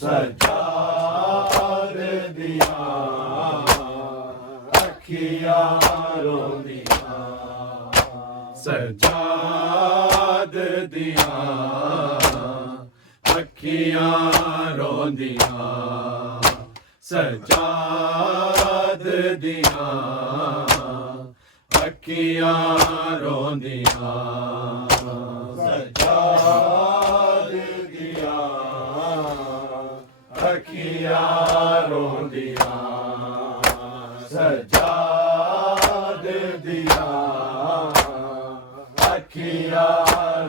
सजाद दिया अखियां रोंदिया सजाद दिया अखियां रोंदिया सजाद दिया अखियां रोंदिया सजाद दिया अखियां रोंदिया सजाद दिया अखियां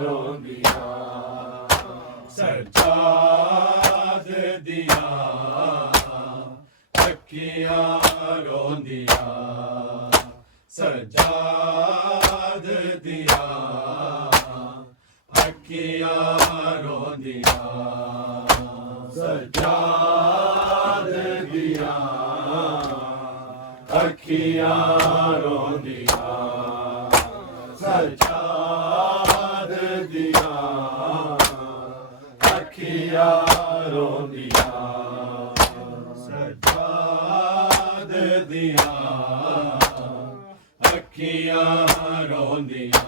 रोंदिया सजाद दिया अखियां रोंदिया सजाद दिया अखियां रोंदिया सजाद दिया अखियां रोंदिया सजाद दिया अखियां रोंदिया सजाद दिया अखियां रोंदिया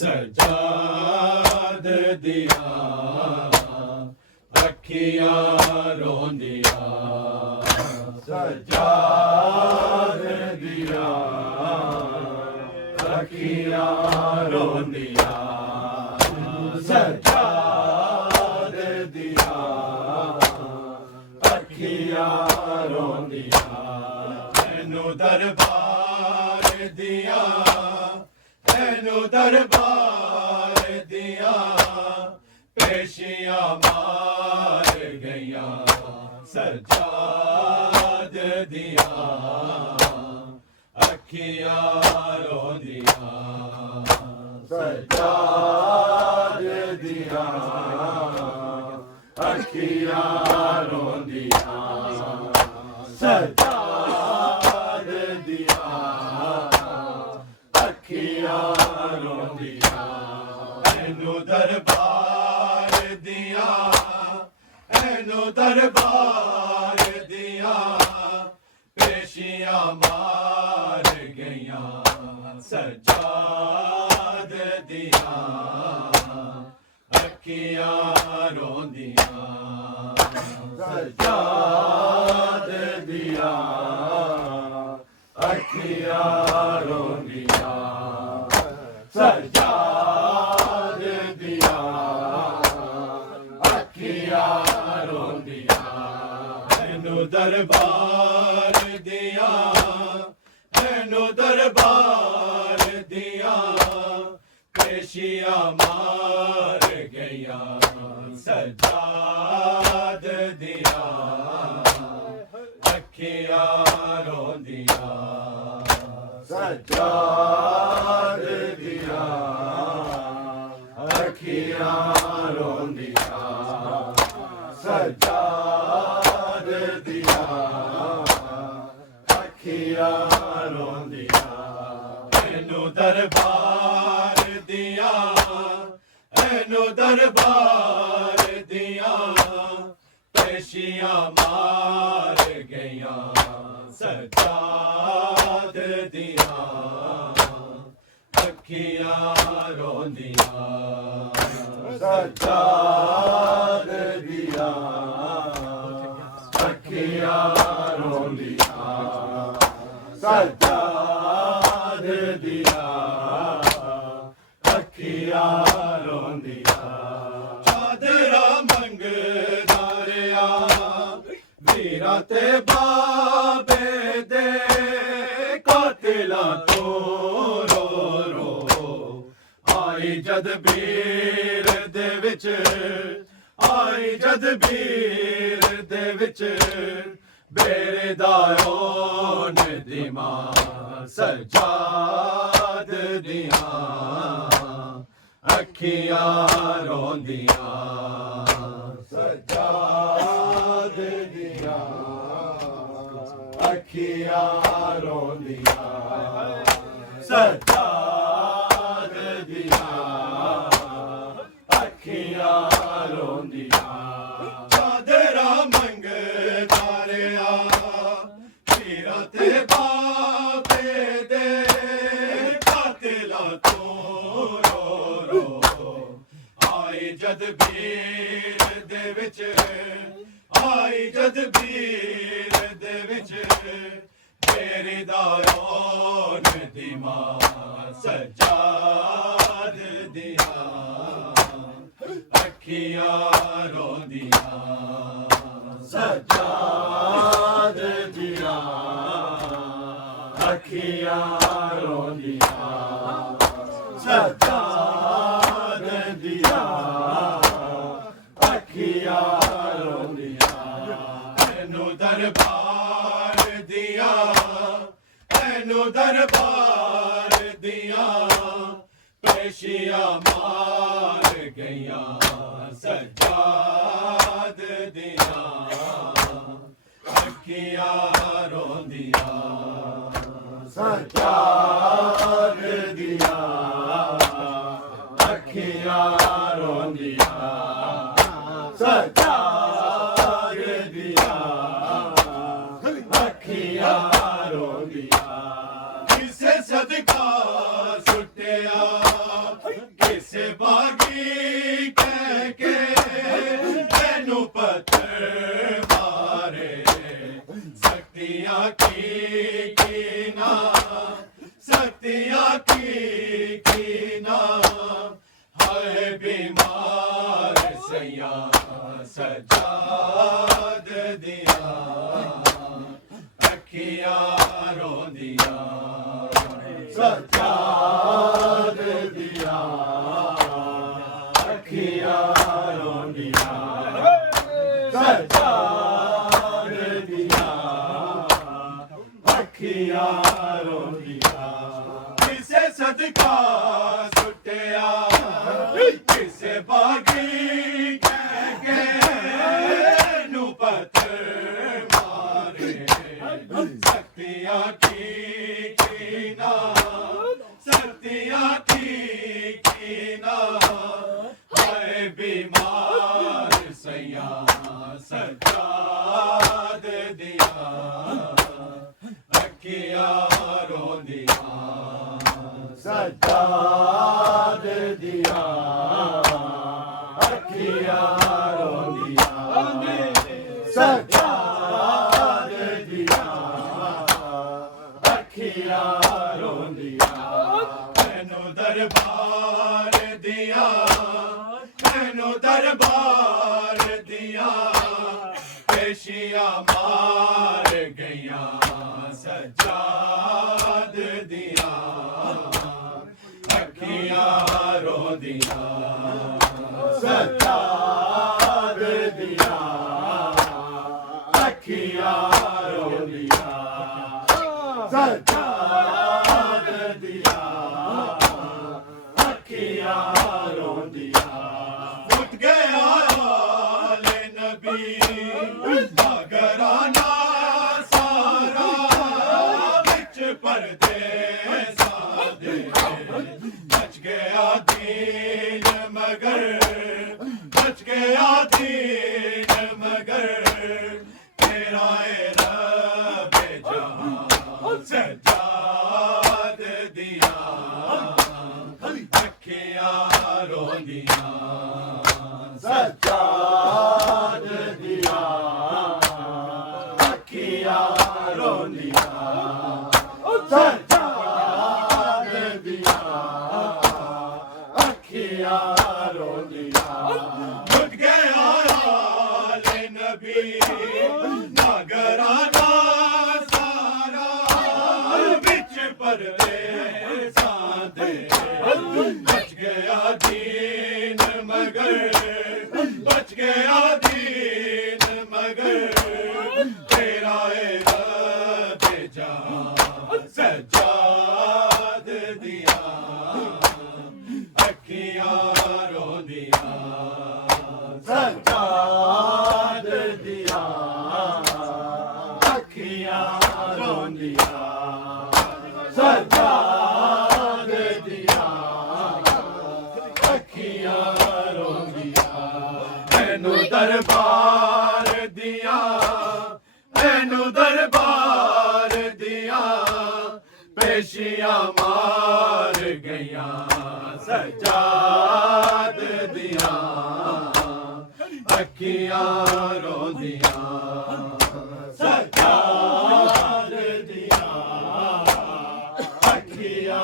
सजाद दिया अखियां रोंदिया सजाद दिया अखियां रोंदिया सजाद दिया अखियां रोंदिया मैनू दरबार दिया मैनू दरबार दिया पेशियां मार गया सजाद दिया अखियां रोंदिया सजाद दिया अखियां रोंदिया सजाद दिया अखियां रोंदिया मैनू दरबार दिया मैनू दरबार दिया पेशियां मार गया सजाद दिया अखियां रोंदिया सजाद दिया अखियां रोंदिया सजाद दिया अखियां रोंदिया मैनू दरबार दिया मैनू दरबार दिया पेशियां मार गया सजाद दिया अखियां रोंदिया सजाद दिया अखियां रोंदिया सजाद दिया अखियां रोंदिया मैनू दरबार दिया मैनू दरबार दिया पेशियां मार गया सजाद दिया अखियां रोंदिया सजाद दिया अखियां रोंदिया सजाद दिया अखियां रोंदिया चादरा मंगदा रेहा वीरां ते बाबे दे कातिलां तो रो रो आई जद बीर दे विच आई जद बीर दे विच बेरे दायोन दिमा सजाद दिया अखियां रोंदिया सजाद दिया अखियां रोंदिया सजाद दिया अखियां रोंदिया चादरा मंगदा ਜਦਬੀਰ ਦੇ ਵਿੱਚ ਆਈ ਜਦਬੀਰ ਦੇ ਵਿੱਚ ਤੇਰੀ ਦਾਰੋਂ ਦੀ ਮਾਂ ਸਜਾਦ ਦੀਆਂ ਅੱਖੀਆਂ ਰੋਂਦੀਆਂ ਸਜਾਦ ਦੀਆਂ ਅੱਖੀਆਂ ਰੋਂਦੀਆਂ ਸਜਾਦ ਦੀਆਂ ਅੱਖੀਆਂ ਰੋਂਦੀਆਂ ਇਹਨੂੰ ਦਰਬਾਰ ਦੀਆਂ ਇਹਨੂੰ ਦਰਬਾਰ ਦੀਆਂ ਪੇਸ਼ੀਆਂ ਮਾਰ ਗਈਆਂ ਸਜਾਦ ਦੀਆਂ ਅੱਖੀਆਂ ਰੋਂਦੀਆਂ ਸਜਾਦ ਦੀਆਂ ਅੱਖੀਆਂ ਰੋਂਦੀਆਂ ਸਜਾਦ ਦੀਆਂ ਅੱਖੀਆਂ ਰੋਂਦੀਆਂ ਕਿਸੇ ਸਦਕਾ ਸੁੱਟਿਆ ਕਿਸੇ ਬਾਗੀ ਕਹਿ ਕੇ ਤੈਨੂੰ ਪੱਥਰ ਮਾਰੇ ਸਕਤੀਆਂ ਕੀ ਨਾ ਸਕਤੀਆਂ ਕੀ ਨਾ ਹਾਏ ਬਿਮਾਰ ਸਈਆਂ ਸਜਾਦ ਦੀਆਂ ਅੱਖੀਆਂ ਰੋਂਦੀਆਂ ਸਜਾਦ ਦੀਆਂ ਅੱਖੀਆਂ ਰੋਂਦੀਆਂ ਸਜਾਦ ਦੀਆਂ ਅੱਖੀਆਂ ਰੋਂਦੀਆਂ ਕਿਸੇ ਸਦਕਾ ਸੁੱਟਿਆ ਕਿਸੇ ਬਾਗੀ ਕਹਿ ਕੇ ਨੂੰ ਪੱਥਰ ਮਾਰੇ ਸਕਤੀਆਂ ਕੀ ਨਾ ਸਕਤੀਆਂ ਕੀ ਨਾ ਹਾਏ ਬਿਮਾਰ ਸਈਆਂ ਸਜਾਦ ਦੀਆਂ ਅੱਖੀਆਂ ਰੋਂਦੀਆਂ ਸਜਾਦ ਦੀਆਂ ਅੱਖੀਆਂ ਰੋਂਦੀਆਂ ਸਜਾਦ ਦੀਆਂ ਅੱਖੀਆਂ ਰੋਂਦੀਆਂ ਤੈਨੂੰ ਦਰਬਾਰ ਦੀਆਂ ਤੈਨੂੰ ਦਰਬਾਰ ਦੀਆਂ ਪੇਸ਼ੀਆਂ ਮਾਰ ਗਈਆਂ ਸਜਾਦ ਦੀਆਂ ਅੱਖੀਆਂ ਰੋਂਦੀਆਂ ਸਜਾਦ ਦੀਆਂ ਅੱਖੀਆਂ ਰੋਂਦੀਆਂ ਸਜਾਦ ਦੀਆਂ ਅੱਖੀਆਂ ਰੋਂਦੀਆਂ ਉੱਠ ਗਿਆ ਆਲੇ ਨਬੀ ਮਗਰਾਨਾ ਸਾਰਾ ਵਿੱਚ ਪਰਦੇਸਾਂ ਦੇ ਬਚ ਗਿਆ ਦੀਨ ਮਗਰ ਬਚ ਗਿਆ ਦੀਨ ਮਗਰ ਤੇਰਾ ਏ ਰੱਬ ਜਹਾਂ ਸਜਾਦ ਦੀਆਂ ਅੱਖੀਆਂ ਰੋਂਦੀਆਂ ਸਜਾਦ ਦੀਆਂ ਅੱਖੀਆਂ ਰੋਂਦੀਆਂ ਸਜਾਦ ਦੀਆਂ ਅੱਖੀਆਂ ਰੋਂਦੀਆਂ ਉੱਠ ਗਿਆ ਆਲੇ ਨਬੀ ਨਗਰਾਨਾ ਸਾਰਾ ਵਿੱਚ ਪਰਦੇਸਾਂ ਦੇ ਬਚ ਗਿਆ ਦੀਨ ਮਗਰ ਬਚ ਗਿਆ ਦੀਨ ਮਗਰ ਤੇਰਾ ਏ ਰੱਬ ਜਹਾਂ ਸਜਾਦ ਦੀਆਂ ਅੱਖੀਆਂ ਰੋਂਦੀਆਂ ਸਜਾਦ ਦੀਆਂ ਅੱਖੀਆਂ ਰੋਂਦੀਆਂ ਸਜਾਦ ਦੀਆਂ ਅੱਖੀਆਂ ਰੋਂਦੀਆਂ ਤੈਨੂੰ ਦਰਬਾਰ ਦੀਆਂ ਤੈਨੂੰ ਦਰਬਾਰ ਦੀਆਂ ਪੇਸ਼ੀਆਂ ਮਾਰ ਗਈਆਂ ਸਜਾਦ ਦੀਆਂ अखियां रोंदियां सजाद दियां अखियां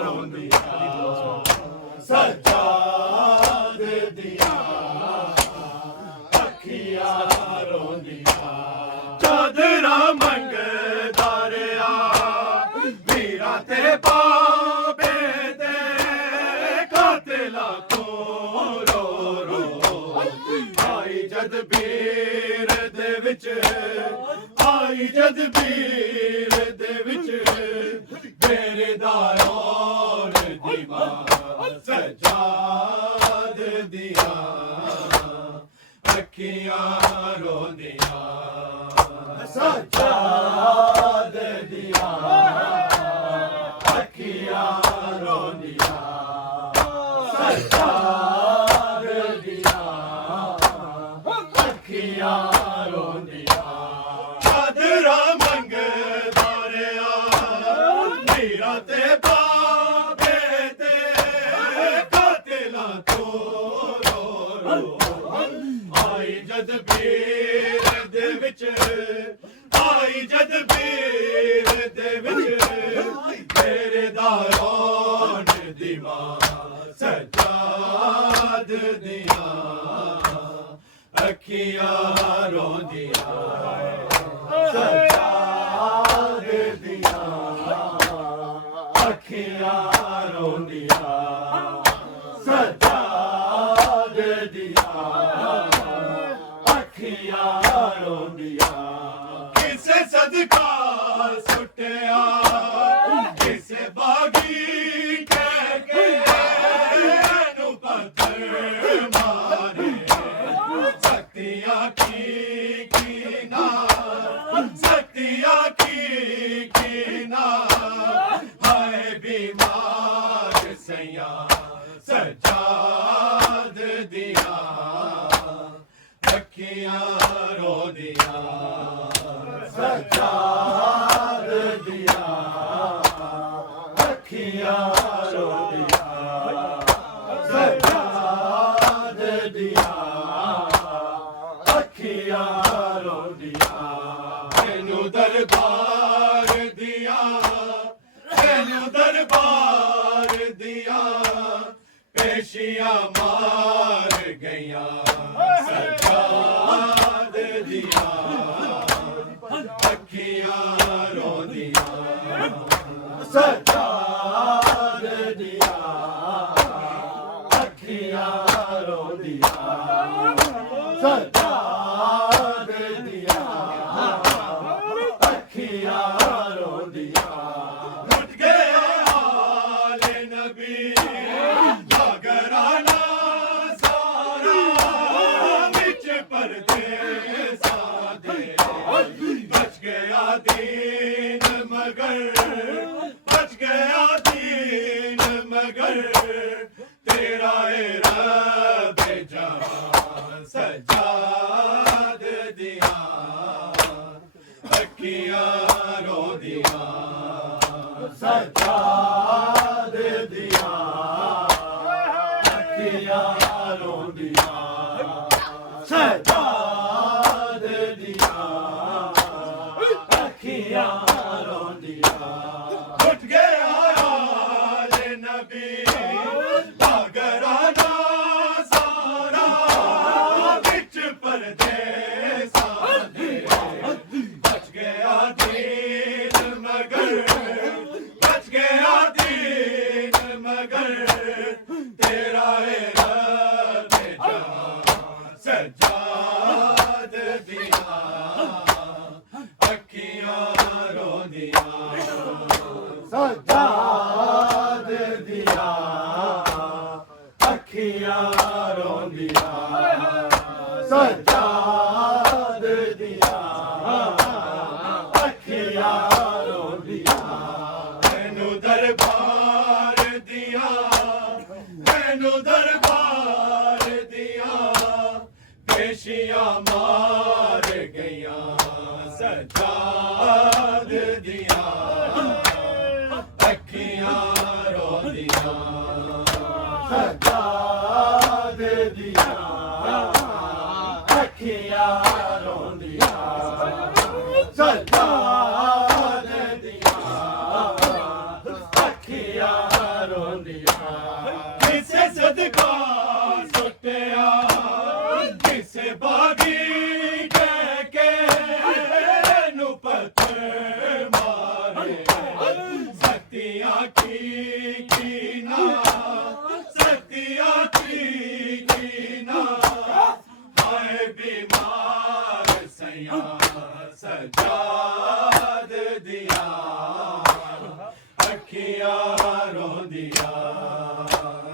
रोंदियां सजाद दियां अखियां रोंदियां चादरा मंगदा रहा वीरा ते बाबे दे कातिला तो रो रो आई जद बीर दे विच आई जद बीर दे विच मेरे दारों दीवा सजाद दिया अखियां रोंदियां सजाद दिया अखियां रोंदियां सजाद दिया अखियां रोंदियां चादरा मंगदा रहा वीरा ते बाबे ते कातिला तो रो रो आई जद बीर दे विच आई जद बीर दे विच मेरे दारों दीवा सजाद दिया अखियां रोंदियां सजाद दिया अखियां रोंदियां सजाद दिया अखियां रोंदियां किसे सदका सुटिया किसे बागी कह के नू पत्थर मारे सतिया की ना सतिया की ना हाय बीमार सैया सजाद दिया अखियां रोंदियां सजाद दिया अखियां रोंदियां सजाद दिया अखियां रोंदियां तेनू दरबार दिया तेनू दरबार दिया पेशियां मार गईयां सजाद दिया अखियां रोंदियां सजाद दिया अखियां रोंदियां सजाद दिया अखियां रोंदियां उठ गया आले नबी जागराना सारा विच परदेसा दे बच गया दीन मगर बच गया दीन मगर तेरा ए रब जहां सजाद दिया अखियां रोंदियां सजाद दिया अखियां रोंदियां सजाद दिया अखियां रोंदियां उठ गया आले नबी जागराना सारा विच परदेसा दे बच गया दीन मगर बच गया दीन मगर तेरा ए रब जहां सजाद दिया अखियां रोंदियां सजाद दिया अखियां रोंदियां सजाद दिया अखियां रोंदियां तेनू दरबार दिया तेनू दरबार दिया पेशियां मार गईयां सजाद दिया अखियां रोंदियां सजाद दिया ਸਜਾਦ ਦੀਆਂ ਅੱਖੀਆਂ ਰੋਂਦੀਆਂ ਕਿਸੇ ਸਦਕਾ ਸੁੱਟਿਆ ਕਿਸੇ ਬਾਗੀ ਕਹਿ ਕੇ ਨੂੰ ਪੱਥਰ ਮਾਰੇ ਸਤਿਆਂ ਕੀ ਨਾ ਸਤਿਆਂ ਕੀ ਨਾ ਹਾਏ ਬਿਮਾਰ ਸਈਆਂ ਸਜਾਦ ਦੀਆਂ ਅੱਖੀਆਂ ਰੋਂਦੀਆਂ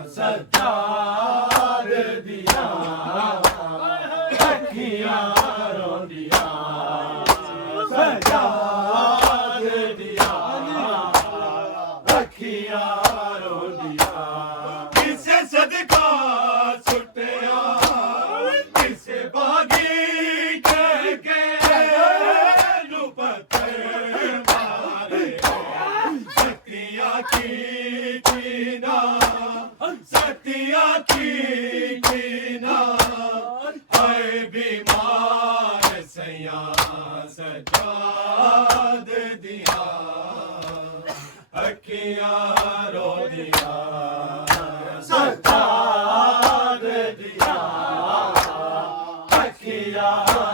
ਸਜਾਦ ਦੀਆਂ ਅੱਖੀਆਂ ਰੋਂਦੀਆਂ ਸਜਾਦ ਦੀਆਂ ਅੱਖੀਆਂ ਰੋਂਦੀਆਂ ਕਿਸੇ ਸਦਕਾ ਸੁੱਟਿਆ ਕਿਸੇ ਬਾਗੀ ਕਹਿ ਕੇ ਨੂੰ ਪੱਥਰ ਮਾਰੇ ਸਤਿਆਂ ਕੀ ਨਾ ਸਤਿਆਂ ਕੀ ਨਾ ਹਾਏ ਬਿਮਾਰ ਸਈਆਂ ਸਜਾਦ ਦੀਆਂ ਅੱਖੀਆਂ ਰੋਂਦੀਆਂ ਸਜਾਦ ਦੀਆਂ ਅੱਖੀਆਂ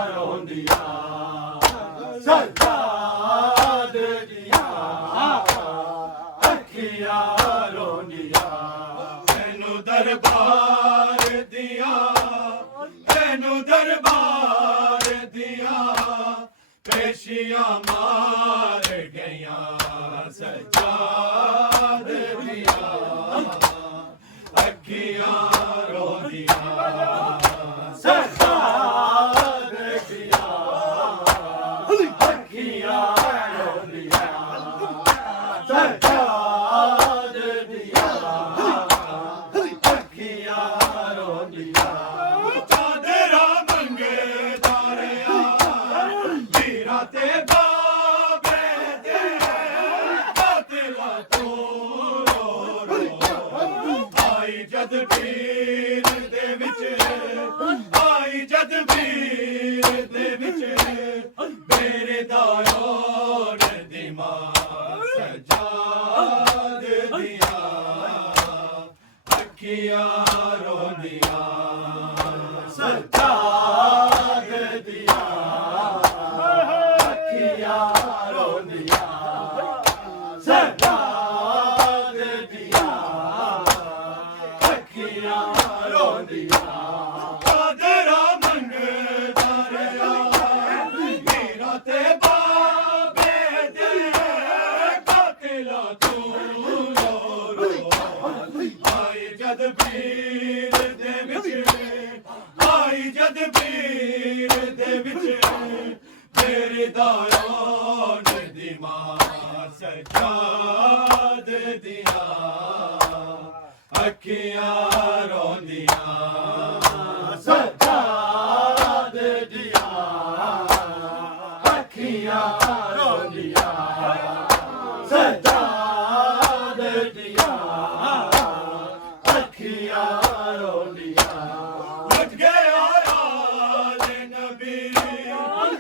ਰੋਂਦੀਆਂ ਸਜਾਦ ਦੀਆਂ ਅੱਖੀਆਂ ਰੋਂਦੀਆਂ ਤੈਨੂੰ ਦਰਬਾਰ ਦੀਆਂ ਤੈਨੂੰ ਦਰਬਾਰ ਦੀਆਂ ਪੇਸ਼ੀਆਂ ਮਾਰ ਗਈਆਂ ਸਜਾਦ ਦੀਆਂ ਅੱਖੀਆਂ ਰੋਂਦੀਆਂ ਸਜਾਦ ਦੀਆਂ ਅੱਖੀਆਂ ਰੋਂਦੀਆਂ ਸਜਾਦ ਦੀਆਂ ਅੱਖੀਆਂ ਰੋਂਦੀਆਂ ਚਾਦਰਾਂ ਮੰਗਦਾ ਰਿਹਾ ਵੀਰਾਂ ਤੇ ਬਾਬੇ ਦੇ ਕਾਤਲਾਂ ਤੋਂ ਰੋ ਆਈ ਜਦ ਪੀਰ ਦੇ ਵਿੱਚ ਆਈ ਜਦ ਪੀਰ ਦੇ ਵਿੱਚ ਮੇਰੇ ਦਾਇਰ ਦੀ ਮਾਂ ਸਜਾਦ ਦੀਆਂ ਅੱਖੀਆਂ ਰੋਂਦੀਆਂ ਸਜਾਦ ਦੀਆਂ ਅੱਖੀਆਂ ਰੋਂਦੀਆਂ ਸਜਾਦ ਦੀਆਂ ਅੱਖੀਆਂ ਰੋਂਦੀਆਂ ਚਾਦਰਾਂ ਮੰਗਦਾ ਰਿਹਾ ਵੀਰਾਂ ਤੇ ਬਾਬੇ ਦੇ ਕਾਤਲਾਂ ਤੋਂ ਰੋ ਆਈ ਜਦ ਪੀਰ ਦੇ ਵਿੱਚ ਆਈ ਜਦ ਪੀਰ ਦੇ ਵਿੱਚ ਮੇਰੇ ਦਾਇਰ ਦੀ ਮਾਂ ਸਜਾਦ ਦੀਆਂ ਅੱਖੀਆਂ ਰੋਂਦੀਆਂ ਸਜਾਦ ਦੀਆਂ ਅੱਖੀਆਂ ਰੋਂਦੀਆਂ ਸਜਾਦ ਦੀਆਂ ਅੱਖੀਆਂ ਰੋਂਦੀਆਂ ਵੱਜ ਗਿਆ ਰਾਜ ਨਬੀ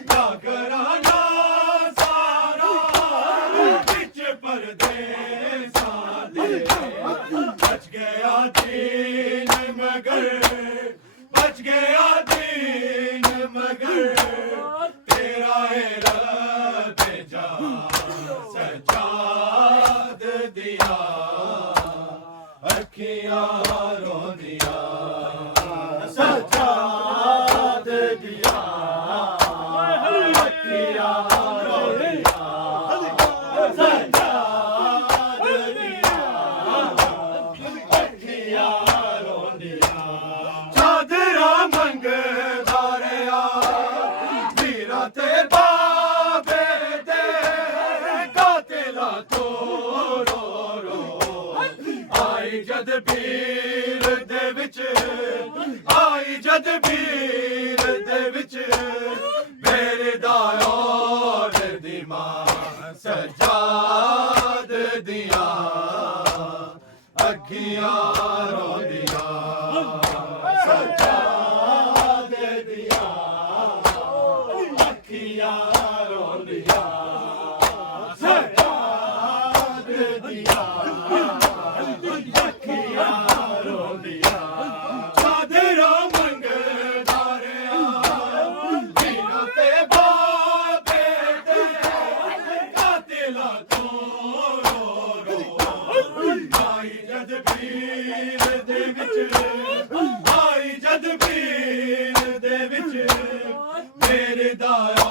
ਦਾ ਘਰਾਣਾ ਸਾਰਾ ਵਿੱਚ ਪਰਦੇਸਾਂ ਦੇ ਬਚ ਗਿਆ ਦੀਨ ਮਗਰ ਬਚ ਗਿਆ ਦੀਨ ਮਗਰ ਤੇਰਾ ਏ ਰੱਬ ਜਾ ਸਜਾਦ ਦੀਆਂ ਅੱਖੀਆਂ ਰੋਂਦੀਆਂ ਸਜਾਦ ਦੀਆਂ ਅੱਖੀਆਂ ਰੋਂਦੀਆਂ ਸਜਾਦ ਦੀਆਂ ਅੱਖੀਆਂ ਰੋਂਦੀਆਂ ਚਾਦਰਾਂ ਮੰਗਦਾ ਰਿਹਾ ਵੀਰਾਂ ਤੇ ਬਾਬੇ ਦੇ ਕਾਤਲਾਂ ਤੋਂ ਰੋ ਆਈ ਜਦ ਪੀਰ ਦੇ ਵਿੱਚ ਆਈ ਜਦ ਪੀਰ ਦੇ ਵਿੱਚ ਮੇਰੇ ਦਾਇਰ ਦੀ ਮਾਂ ਸਜਾਦ ਦੀਆਂ ਅੱਖੀਆਂ ਰੋਂਦੀਆਂ ਸਜਾਦ ਦੀਆਂ ਅੱਖੀਆਂ ਰੋਂਦੀਆਂ ਸਜਾਦ ਦੀਆਂ ਅੱਖੀਆਂ ਰੋਂਦੀਆਂ ਚਾਦਰਾਂ ਮੰਗਦਾ ਰਿਹਾ ਵੀਰਾਂ ਤੇ ਬਾਬੇ ਤੇ ਕਾਤਿਲਾਂ ਤੋਂ ਰੋ ਰੋ ਆਈ ਜਦ ਪੀਰ ਦੇ ਵਿੱਚ ਆਈ ਜਦ ਪੀਰ ਦੇ ਵਿੱਚ ਮੇਰੇ ਦਾ